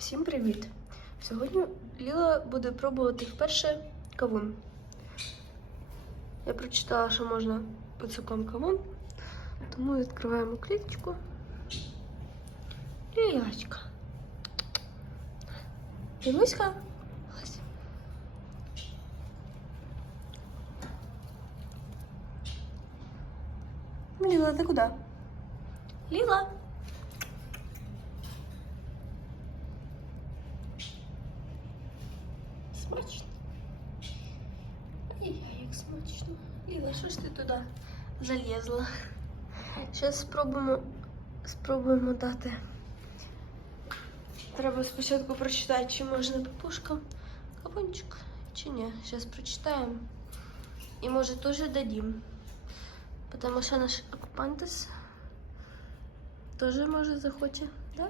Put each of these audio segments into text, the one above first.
Всім привіт! Сьогодні Ліла буде пробувати вперше кавун. Я прочитала, що можна пацюком кавун, тому відкриваємо кліточку. Лілячка. Лілуська. Ось. Ліла, ти куди? Ліла. Смачно. Ай-яй, як смачно. Ліла, що ж ти туди залізла? Зараз спробуємо, спробуємо дати. Треба спочатку прочитати, чи можна папушкам кавунчик, чи ні. Зараз прочитаємо. І може теж дадим. Потому що наш окупантес теж може захоче, да?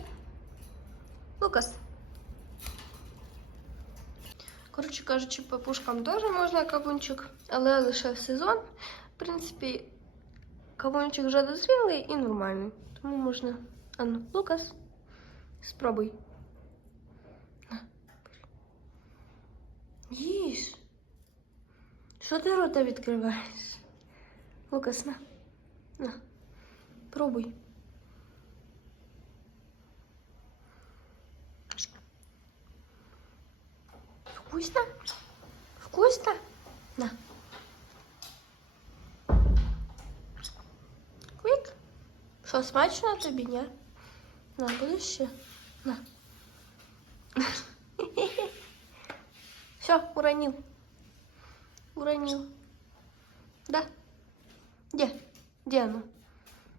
Лукас. Коротше кажучи, папушкам теж можна кавунчик, але лише в сезон. В принципі, кавунчик вже дозрілий і нормальний. Тому можна. Ану, Лукас, спробуй. Їж. Що ти рота відкриваєш? Лукас, на. На. Пробуй. Вкусно? Вкусно? На. Квік? Що, смачно тобі, ні? На, будеш ще? На. Все, уронил. Уронил. Да? Где? Где оно?